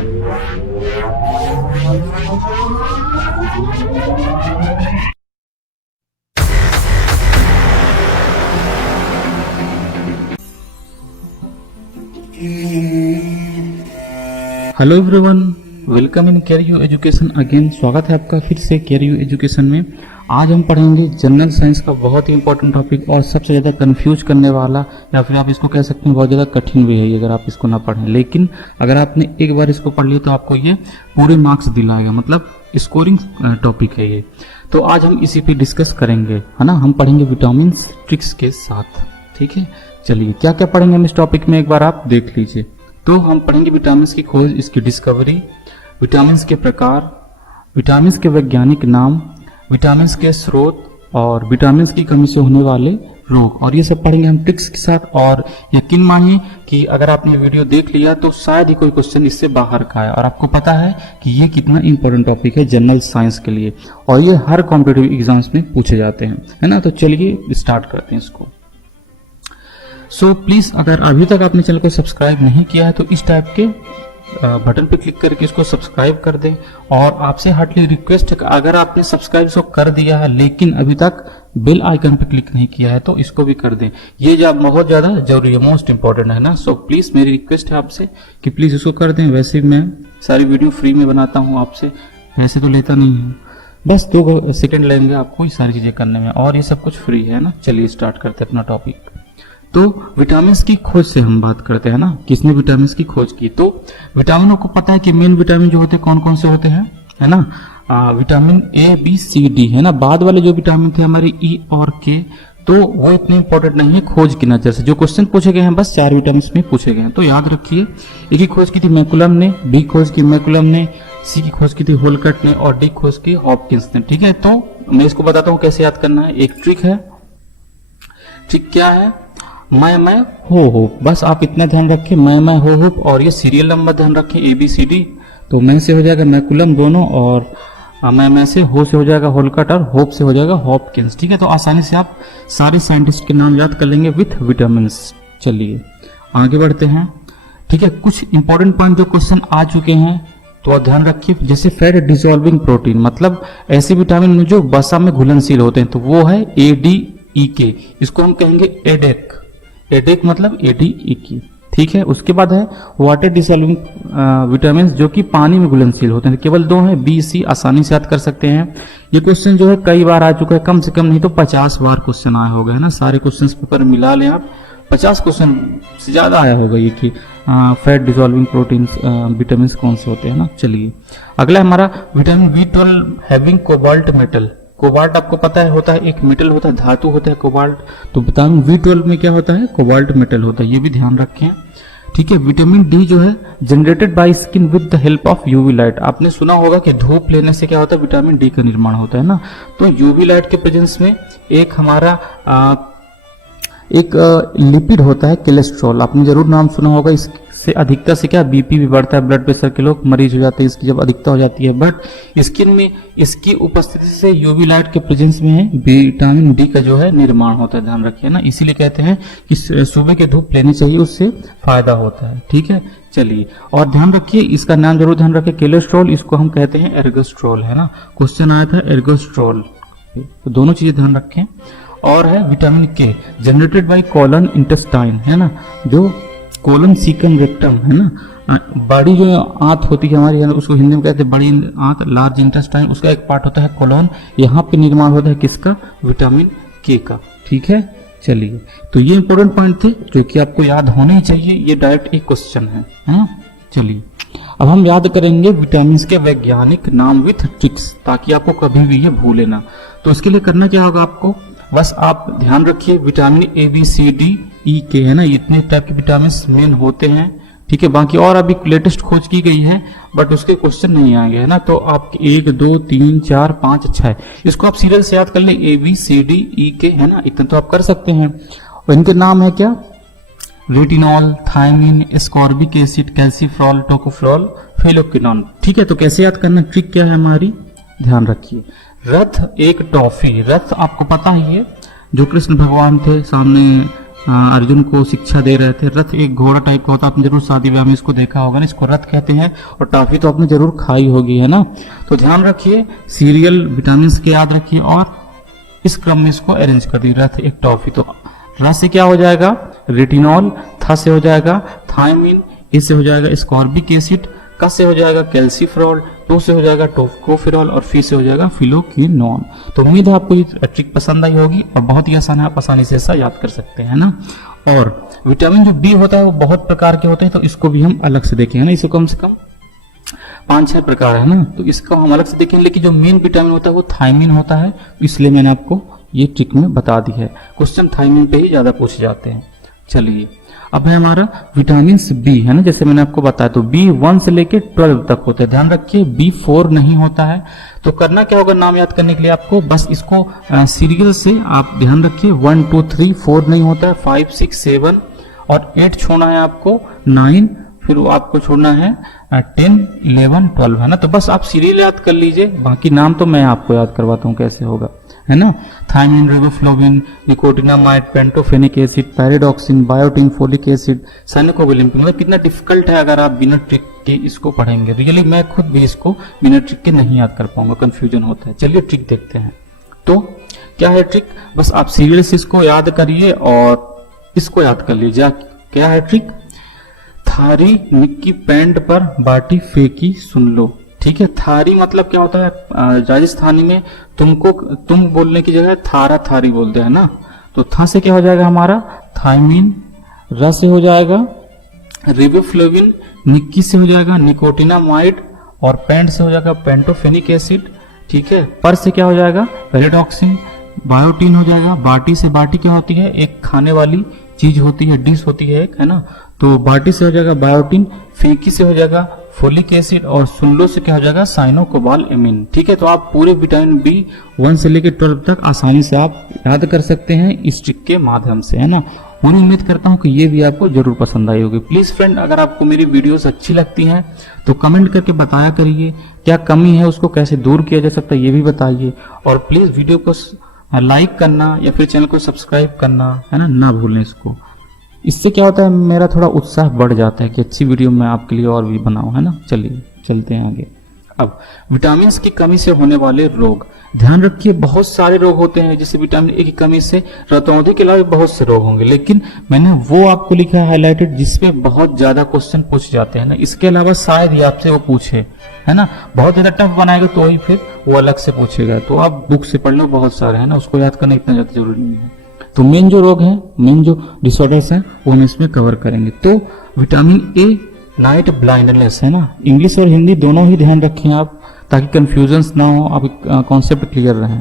Hello everyone, welcome in care you education again. स्वागत है आपका फिर से केयर यू एजुकेशन में। आज हम पढ़ेंगे जनरल साइंस का बहुत ही इंपॉर्टेंट टॉपिक और सबसे ज़्यादा कंफ्यूज करने वाला, या फिर आप इसको कह सकते हैं बहुत ज़्यादा कठिन भी है अगर आप इसको ना पढ़ें। लेकिन अगर आपने एक बार इसको पढ़ लिया तो आपको ये पूरे मार्क्स दिलाएगा, मतलब स्कोरिंग टॉपिक है ये। तो आज हम इसी पे डिस्कस करेंगे, है ना। हम पढ़ेंगे विटामिन ट्रिक्स के साथ, ठीक है। चलिए क्या क्या पढ़ेंगे हम इस टॉपिक में एक बार आप देख लीजिए। तो हम पढ़ेंगे विटामिन की खोज, इसकी डिस्कवरी, विटामिन के प्रकार, विटामिन के वैज्ञानिक नाम, विटामिन के स्रोत और विटामिन की कमी से होने वाले रोग, और ये सब पढ़ेंगे हम ट्रिक्स के साथ। और यकीन मानिए कि अगर आपने वीडियो देख लिया तो शायद ही कोई क्वेश्चन इससे बाहर का है। और आपको पता है कि ये कितना इंपॉर्टेंट टॉपिक है जनरल साइंस के लिए, और ये हर कॉम्पिटिटिव एग्जाम्स में पूछे जाते हैं, है ना। तो चलिए स्टार्ट करते हैं इसको। सो प्लीज अगर अभी तक आपने चैनल को सब्सक्राइब नहीं किया है तो इस टाइप के बटन पे क्लिक करके इसको सब्सक्राइब कर दें। और आपसे हार्डली रिक्वेस्ट है कि अगर आपने सब्सक्राइब इसको कर दिया है लेकिन अभी तक बेल आइकन पे क्लिक नहीं किया है तो इसको भी कर दें। ये जब बहुत ज्यादा जरूरी है, मोस्ट इंपॉर्टेंट है ना। सो प्लीज मेरी रिक्वेस्ट है आपसे कि प्लीज इसको कर दें। वैसे मैं सारी वीडियो फ्री में बनाता हूँ, आपसे पैसे तो लेता नहीं हूँ, बस 2 सेकंड लगेंगे आपको ये सारी चीजें करने में, और ये सब कुछ फ्री है ना। चलिए स्टार्ट करते हैं अपना टॉपिक। तो विटामिन की खोज से हम बात करते हैं ना, किसने विटामिन की खोज की। तो विटामिनों को पता है कि मेन विटामिन जो होते हैं कौन कौन से होते हैं, है ना। Vitamin A B C D, है ना। बाद वाले जो विटामिन थे हमारे ई और के, तो वो इतने इंपॉर्टेंट नहीं है खोज की नजर से। जो क्वेश्चन पूछे गए हैं बस 4 विटामिन में पूछे गए हैं, तो याद रखिए। ए की खोज की थी मैकुलम ने, बी खोज की मैकुलम ने, सी की खोज की थी होलकट ने, और डी खोज की हॉपकिंस ने, ठीक है। तो मैं इसको बताता हूँ कैसे याद करना है। एक ट्रिक है। ट्रिक क्या है? मैं हो, बस आप इतना ध्यान रखें, मैं हो, और ये सीरियल नंबर ध्यान रखें ए बी सी डी। तो मैं से हो जाएगा मैकुलम दोनों, और मैं से हो जाएगा होलकट, और होप से हो जाएगा हॉपकिंस, ठीक है। तो आसानी से आप सारे साइंटिस्ट के नाम याद कर लेंगे विथ विटामिन। चलिए आगे बढ़ते हैं, ठीक है। कुछ इंपॉर्टेंट पॉइंट जो क्वेश्चन आ चुके हैं तो ध्यान रखिए। जैसे फैट डिसॉल्विंग प्रोटीन, मतलब ऐसे विटामिन जो वसा में घुलनशील होते हैं, तो वो है ADEK। इसको हम कहेंगे एडेक। एडेक मतलब ADEK, ठीक है। उसके बाद है वाटर डिसॉल्विंग विटामिन, जो कि पानी में घुलनशील होते हैं। केवल 2 हैं, B C, आसानी से याद कर सकते हैं। ये क्वेश्चन जो है कई बार आ चुका है, कम से कम नहीं तो 50 बार क्वेश्चन आया होगा, है ना। सारे क्वेश्चन पेपर मिला लें आप, 50 क्वेश्चन से ज्यादा आया होगा ये कि फैट डिसॉल्विंग प्रोटीन विटामिन कौन से होते हैं ना। चलिए अगला हमारा vitamin B12 having cobalt metal. Cobalt आपको पता है होता है एक मेटल होता है, धातु होता है कोबाल्ट। तो विटामिन B12 में क्या होता है? कोबाल्ट मेटल होता है, ये भी ध्यान रखें, ठीक है। विटामिन डी जो है generated by skin with the help of UV light. आपने सुना होगा कि धूप लेने से क्या होता है? विटामिन डी का निर्माण होता है ना। तो यूवी लाइट के प्रेजेंस में एक हमारा एक लिपिड होता है कोलेस्ट्रॉल, आपने जरूर नाम सुना होगा। इससे अधिकता से क्या बीपी भी बढ़ता है, ब्लड प्रेशर के लोग मरीज हो जाते हैं इसकी जब अधिकता हो जाती है। बट स्किन में इसकी उपस्थिति से यूवी लाइट के प्रेजेंस में विटामिन डी का जो है निर्माण होता है, ध्यान रखिए ना। इसीलिए कहते हैं कि सुबह के धूप लेनी चाहिए, उससे फायदा होता है, ठीक है। चलिए और ध्यान रखिए, इसका नाम जरूर ध्यान रखिए, कोलेस्ट्रॉल, इसको हम कहते हैं एर्गोस्ट्रोल, है ना। क्वेश्चन आया था एर्गोस्ट्रोल, तो दोनों चीजें ध्यान रखें। और है विटामिन के जनरेटेड बाय कोलन इंटेस्टाइन, है ना। जो कोलन सीकम रेक्टम, है ना, बड़ी जो आंत होती है हमारी, उसको हिंदी में कहते हैं बड़ी आंत, लार्ज इंटेस्टाइन, उसका एक पार्ट होता है कोलन। यहाँ पे निर्माण होता है किसका? विटामिन के का, ठीक है। चलिए तो ये इंपॉर्टेंट पॉइंट थे जो कि आपको याद होने ही चाहिए, ये डायरेक्ट एक क्वेश्चन है ना। चलिए अब हम याद करेंगे विटामिन के वैज्ञानिक नाम विथ ट्रिक्स, ताकि आपको कभी भी ये भूले ना। तो इसके लिए करना क्या होगा आपको? बस आप ध्यान रखिए विटामिन ABCDE के, है ना, इतने टाइप के विटामिन मेन होते हैं, ठीक है। बाकी और अभी लेटेस्ट खोज की गई है बट उसके क्वेश्चन नहीं आएंगे, है ना। तो आप 1 2 3 4 5 6 इसको आप सीरियल से याद कर ले, ABCDE के, है ना, इतना तो आप कर सकते हैं। और इनके नाम है क्या? रेटिनॉल, थायमिन, एस्कॉर्बिक एसिड, कैल्सीफ्रॉल, टोकोफ्रॉल, फेलोक्विनोन, ठीक है। तो कैसे याद करना? ट्रिक क्या है हमारी? ध्यान रखिए। रथ एक टॉफी, रथ आपको पता ही है, जो कृष्ण भगवान थे सामने अर्जुन को शिक्षा दे रहे थे। रथ एक घोड़ा टाइप का होता है, आपने जरूर शादी ब्याह में इसको देखा होगा ना, इसको रथ कहते हैं। और टॉफी तो आपने जरूर खाई होगी, है ना। तो ध्यान रखिए, सीरियल विटामिन के याद रखिए और इस क्रम में इसको अरेंज कर दी। रथ एक टॉफी, तो र से क्या हो जाएगा रेटिनॉल, थ से हो जाएगा थायमिन, ए से हो जाएगा स्कॉर्बिक एसिड, क से हो जाएगा कैल्सीफेरॉल, टो से हो जाएगा टोकोफेरॉल और फी से हो जाएगा फिलोक्विनोन। तो उम्मीद है आपको ये ट्रिक पसंद आई होगी और बहुत ही आसान है, आप आसानी से ऐसा याद कर सकते हैं ना। और विटामिन जो बी होता है वो बहुत प्रकार के होते हैं, तो इसको भी हम अलग से देखें, है ना। इसको कम से कम 5-6 प्रकार है ना, तो इसको हम अलग से देखेंगे। लेकिन जो मेन विटामिन होता है वो थायमिन होता है, इसलिए मैंने आपको ये ट्रिक में बता दी है। क्वेश्चन थायमिन पे ही ज्यादा पूछे जाते हैं। चलिए, अब है हमारा विटामिन बी, है ना, जैसे मैंने आपको बताया। तो बी 1 से लेके 12 तक होता है। ध्यान रखिए बी 4 नहीं होता है। तो करना क्या होगा नाम याद करने के लिए आपको, बस इसको सीरियल से आप ध्यान रखिए 1 2 3 4 नहीं होता है, 5 6 7 और 8 छोड़ना है आपको, 9 फिर वो आपको छोड़ना है 10 11 12, है ना। तो बस आप सीरियल याद कर लीजिए, बाकी नाम तो मैं आपको याद करवाता हूँ कैसे होगा, है ना। Thiamine, riboflavin, nicotinamide, pantothenic acid, pyridoxine, biotin, folic acid, cyanocobalamin. मतलब कितना डिफिकल्ट है अगर आप बिना ट्रिक के इसको पढ़ेंगे। रियली मैं खुद भी इसको बिना ट्रिक के नहीं याद कर पाऊंगा, कंफ्यूजन होता है। चलिए ट्रिक देखते हैं। तो क्या है ट्रिक, बस आप सीरियल से इसको याद करिए और इसको याद कर लीजिए। क्या है ट्रिक, थारी निक्की पैंट पर बाटी फेंकी सुन लो। ठीक है, थारी मतलब क्या होता है, राजस्थानी में तुम बोलने की जगह थारा थारी बोलते हैं ना। तो था से क्या हो जाएगा हमारा थायमिन, र से हो जाएगा रिबोफ्लोविन, निक्की से हो जाएगा निकोटिनामाइड और पैंट से हो जाएगा पेंटोफेनिक एसिड। ठीक है, पर से क्या हो जाएगा पैराडॉक्सिन, बायोटिन हो जाएगा। बाटी से, बाटी क्या होती है, एक खाने वाली चीज होती है, डिश होती है एक, है ना। तो बाटी से हो जाएगा बायोटिन, फेंकी से हो जाएगा फोलिक एसिड और सुनलो से क्या हो जाएगा साइनोकोबालामिन। ठीक है, तो आप पूरे विटामिन बी 1 से लेकर 12 तक आसानी से आप याद कर सकते हैं इस ट्रिक के माध्यम से, है ना। पूरी उम्मीद करता हूं कि ये भी आपको जरूर पसंद आई होगी। प्लीज फ्रेंड, अगर आपको मेरी वीडियोस अच्छी लगती हैं तो कमेंट करके बताया करिए, क्या कमी है उसको कैसे दूर किया जा सकता है ये भी बताइए। और प्लीज वीडियो को लाइक करना या फिर चैनल को सब्सक्राइब करना, है ना भूलें इसको। इससे क्या होता है, मेरा थोड़ा उत्साह बढ़ जाता है कि अच्छी वीडियो मैं आपके लिए और भी बनाऊं, है ना। चलिए चलते हैं आगे। अब विटामिन की कमी से होने वाले रोग, ध्यान रखिए बहुत सारे रोग होते हैं, जैसे विटामिन ए की कमी से रतौंधी के अलावा बहुत से रोग होंगे, लेकिन मैंने वो आपको लिखा है हाईलाइटेड जिसपे बहुत ज्यादा क्वेश्चन पूछे जाते हैं ना। इसके अलावा शायद ही आपसे वो पूछे, है ना। बहुत ज्यादा टफ बनाएगा तो ही फिर वो अलग से पूछेगा, तो आप बुक से पढ़ लो, बहुत सारे, है ना, उसको याद करना इतना ज्यादा जरूरी नहीं है। तो मेन जो रोग है, मेन जो डिसऑर्डर्स हैं वो हम इसमें कवर करेंगे। तो विटामिन ए नाइट ब्लाइंडनेस, है ना, इंग्लिश और हिंदी दोनों ही ध्यान रखें आप, ताकि कंफ्यूजन ना हो, आप कॉन्सेप्ट क्लियर रहे।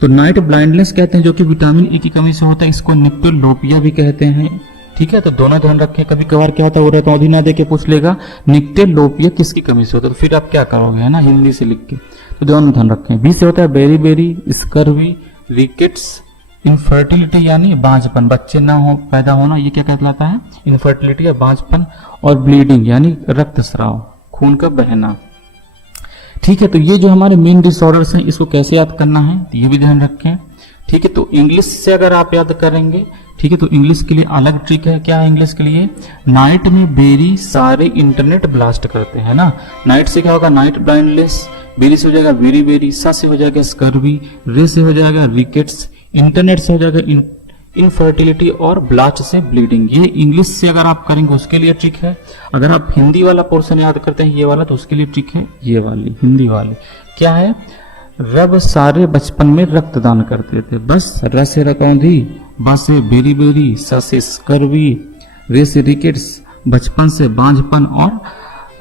तो नाइट ब्लाइंडनेस कहते हैं जो कि विटामिन ए की कमी से होता है, इसको निक्टोलोपिया भी कहते हैं। ठीक है, तो दोनों ध्यान रखें। कभी कभार क्या होता है, वो रतौंधी ना देके पूछ लेगा निक्टोलोपिया किसकी कमी से होता है, तो फिर आप क्या करोगे, है ना, हिंदी से लिख के। तो दोनों ध्यान रखें। बी से होता है beriberi, scurvy, rickets, infertility यानी बांझपन, बच्चे ना हो पैदा होना, ये क्या कहलाता है, इनफर्टिलिटी या बांझपन। और ब्लीडिंग यानी रक्तस्राव, खून का बहना। ठीक है, तो ये जो हमारे मेन डिसऑर्डर्स हैं इसको कैसे याद करना है तो ये भी ध्यान रखें। ठीक है, तो इंग्लिश से अगर आप याद करेंगे, ठीक है, तो इंग्लिश के लिए अलग ट्रिक है। क्या है इंग्लिश के लिए, नाइट में बेरी सारे इंटरनेट ब्लास्ट करते हैं ना। नाइट से क्या होगा नाइट ब्लाइंडनेस, बेरी से हो जाएगा बेरी बेरी, सा से हो जाएगा स्कर्वी, रे से हो जाएगा रिकेट्स, इंटरनेट से हो जाएगा इनफर्टिलिटी और ब्लास्ट से ब्लीडिंग। ये इंग्लिश से अगर आप करेंगे उसके लिए ट्रिक है। अगर आप हिंदी वाला पोर्शन याद करते हैं ये वाला, तो उसके लिए ट्रिक है ये वाली हिंदी वाली। क्या है, रब सारे बचपन में रक्तदान करते थे। बस र से रतौंधी, ब से बेरी बेरी, स से स्कर्वी, रे से रिकेट्स, बचपन से बांझपन और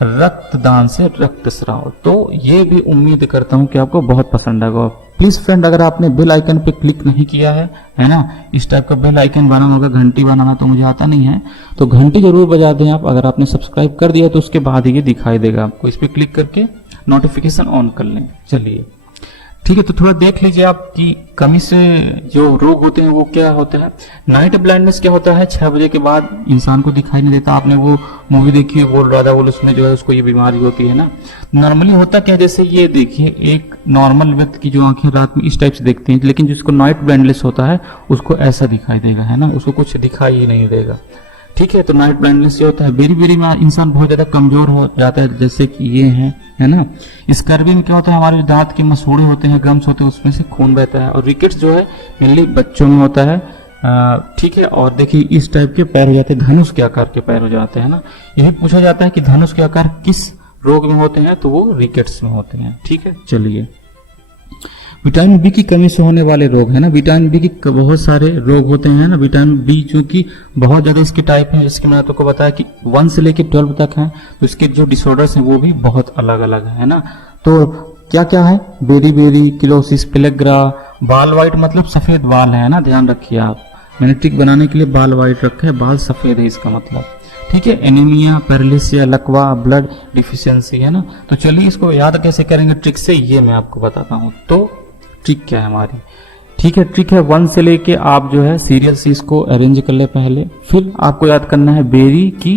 रक्तदान से रक्तस्राव। तो ये भी उम्मीद करता हूं कि आपको बहुत पसंद आएगा। प्लीज फ्रेंड, अगर आपने बेल आइकन पे क्लिक नहीं किया है ना, इस टाइप का बेल आइकन बनाना होगा, घंटी बनाना तो मुझे आता नहीं है, तो घंटी जरूर बजा दें आप। अगर आपने सब्सक्राइब कर दिया तो उसके बाद ये दिखाई देगा आपको, इस पे क्लिक करके नोटिफिकेशन ऑन कर लें। चलिए, ठीक है, तो थोड़ा देख लीजिए आप कि कमी से जो रोग होते हैं वो क्या होता है। नाइट ब्लाइंडनेस क्या होता है, 6 बजे के बाद इंसान को दिखाई नहीं देता। आपने वो मूवी देखी है बोल रहा था, बोल उसमें जो है उसको ये बीमारी होती है ना। नॉर्मली होता क्या है, जैसे ये देखिए एक नॉर्मल व्यक्ति की जो आंखें रात में इस टाइप से देखती हैं, लेकिन जिसको नाइट ब्लाइंडनेस होता है उसको ऐसा दिखाई देगा, है ना, उसको कुछ दिखाई ही नहीं देगा। ठीक है, तो नाइट ब्लाइंडनेस ये होता है। बेरी बेरी में इंसान बहुत ज्यादा कमजोर हो जाता है, जैसे कि ये है ना। स्कर्वी में क्या होता है, हमारे दांत के मसूड़े होते हैं, गम्स होते हैं, उसमें से खून बहता है। और रिकेट्स जो है मेनली बच्चों में होता है। ठीक है, और देखिए इस टाइप के पैर हो जाते हैं, धनुष के आकार के पैर हो जाते हैं ना। यही पूछा जाता है कि धनुष के आकार किस रोग में होते हैं, तो वो रिकेट्स में होते हैं। ठीक है, चलिए विटामिन बी की कमी से होने वाले रोग है ना। विटामिन बी की बहुत सारे रोग होते हैं ना। विटामिन बी चूंकि बहुत ज्यादा इसके टाइप हैं, जिसके मैंने आपको बताया कि 1 से लेकर 12 तक हैं, तो इसके जो डिसऑर्डर्स हैं वो भी बहुत अलग अलग है ना। तो क्या क्या है, बेरी बेरी, किलोसिस, पेलेग्रा, बाल वाइट मतलब सफेद बाल है ना, ध्यान रखिए आप। मैंने ट्रिक बनाने के लिए बाल वाइट रखा है, बाल सफेद है इसका मतलब। ठीक है, एनीमिया, पैरालिसिया, लकवा, ब्लड डिफिशियंसी, है ना। तो चलिए इसको याद कैसे करेंगे ट्रिक से, ये मैं आपको बताता हूँ। तो ट्रिक क्या है हमारी, ठीक है, ट्रिक है 1 से लेके आप जो है सीरियल से इसको अरेंज कर ले पहले। फिर आपको याद करना है बेरी की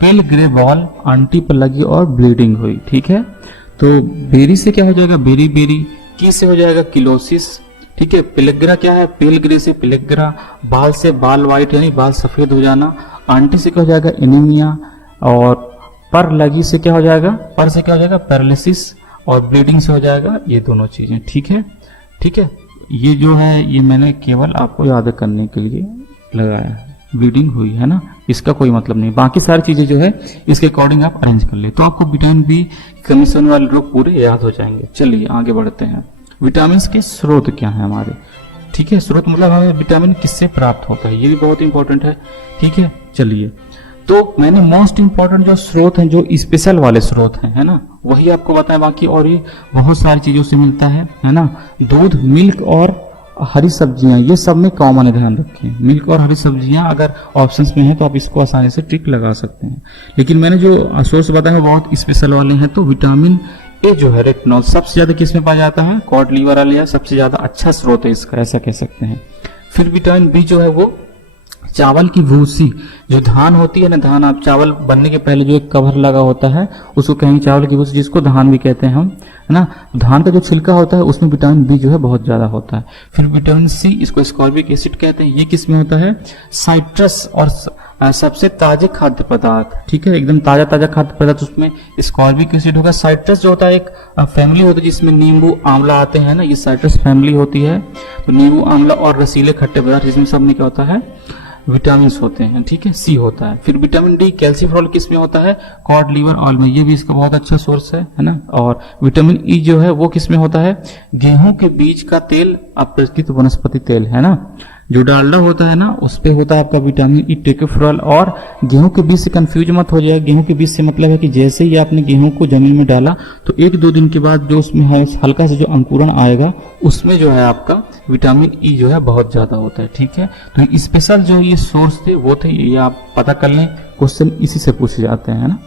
पेल ग्रे बॉल, आंटी पर लगी और ब्लीडिंग हुई। ठीक है, तो बेरी से क्या हो जाएगा, बेरी बेरी, की से हो जाएगा किलोसिस। ठीक है, पेलेग्रा क्या है, पेल ग्रे से पेलेग्रा, बाल से बाल वाइट यानी बाल सफेद हो जाना। आंटी से क्या हो जाएगा, एनीमिया। और पर लगी से क्या हो जाएगा, पर से क्या हो जाएगा, पैरालिसिस। और ब्लीडिंग से हो जाएगा ये दोनों चीजें। ठीक है, ठीक है, ये जो है ये मैंने केवल आपको याद करने के लिए लगाया है। ब्लीडिंग हुई है ना, इसका कोई मतलब नहीं, बाकी सारी चीजें जो है इसके अकॉर्डिंग आप अरेंज कर ले, तो आपको विटामिन बी कमी से होने वाले रोग पूरे याद हो जाएंगे। चलिए आगे बढ़ते हैं। विटामिन के स्रोत क्या है हमारे। ठीक है, स्रोत मतलब हमें विटामिन किससे प्राप्त होता है, ये भी बहुत इंपॉर्टेंट है। ठीक है, चलिए तो मैंने मोस्ट इंपॉर्टेंट जो स्रोत हैं, जो स्पेशल वाले स्रोत हैं, है ना, वही आपको बताया। बाकी और ये बहुत सारी चीजों से मिलता है ना। दूध, मिल्क और हरी सब्जियां, ये सब में कॉमन है, ध्यान रखें। मिल्क और हरी सब्जियां अगर ऑप्शंस में है तो आप इसको आसानी से ट्रिक लगा सकते हैं। लेकिन मैंने जो सोर्स बताया बहुत स्पेशल वाले हैं। तो विटामिन ए जो है रेटिनॉल सबसे ज्यादा किस में पाया जाता है, कॉड लिवर वाले, सबसे ज्यादा अच्छा स्रोत है इसका, ऐसा कह सकते हैं। फिर विटामिन बी जो है वो चावल की भूसी, जो धान होती है ना, धान, आप चावल बनने के पहले जो एक कवर लगा होता है उसको कहेंगे चावल की भूसी, जिसको धान भी कहते हैं हम, है ना। धान का जो छिलका होता है उसमें विटामिन बी जो है बहुत ज्यादा होता है। फिर विटामिन सी, इसको स्कॉर्बिक एसिड कहते हैं, ये किस में होता है, साइट्रस और सबसे ताजे खाद्य पदार्थ। ठीक है, एकदम ताजा ताजा खाद्य पदार्थ, उसमें स्कॉर्बिक एसिड होगा। साइट्रस जो होता है एक फैमिली होती है जिसमें नींबू आंवला आते हैं ना, ये साइट्रस फैमिली होती है। तो नींबू, आंवला और रसीले खट्टे पदार्थ, जिसमें सब में क्या होता है, विटामिन होते हैं। ठीक है, सी होता है। फिर विटामिन डी, कैल्सिफेरॉल किस में होता है, कॉड लिवर ऑयल में, ये भी इसका बहुत अच्छा सोर्स है ना। और विटामिन ई जो है वो किस में होता है, गेहूं के बीज का तेल, अपृष्कृत वनस्पति तेल, है ना। जो डालडा होता है ना उस पे होता है आपका विटामिन ई, टोकोफेरॉल। और गेहूं के बीज से कंफ्यूज मत हो जाए, गेहूं के बीज से मतलब है कि जैसे ही आपने गेहूं को जमीन में डाला तो 1-2 दिन के बाद जो उसमें हल्का से जो अंकुरण आएगा उसमें जो है आपका विटामिन ई जो है बहुत ज्यादा होता है। ठीक है, तो स्पेशल जो ये सोर्स थे वो थे, ये आप पता कर लें, क्वेश्चन इसी से पूछे जाते हैं ना।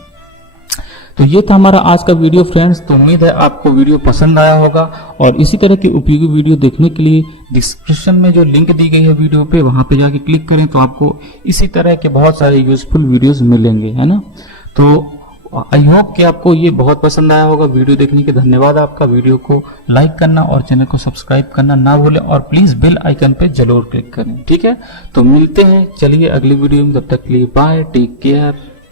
तो ये था हमारा आज का वीडियो फ्रेंड्स। तो उम्मीद है आपको वीडियो पसंद आया होगा, और इसी तरह की उपयोगी वीडियो देखने के लिए डिस्क्रिप्शन में जो लिंक दी गई है वीडियो पे, वहां पे जाके क्लिक करें तो आपको इसी तरह के बहुत सारे यूजफुल वीडियोस मिलेंगे, है ना। तो आई होप कि आपको ये बहुत पसंद आया होगा। वीडियो देखने के धन्यवाद आपका। वीडियो को लाइक करना और चैनल को सब्सक्राइब करना ना भूलें, और प्लीज बेल आइकन पे जरूर क्लिक करें। ठीक है, तो मिलते हैं चलिए अगली वीडियो में, तब तक के लिए बाय, टेक केयर।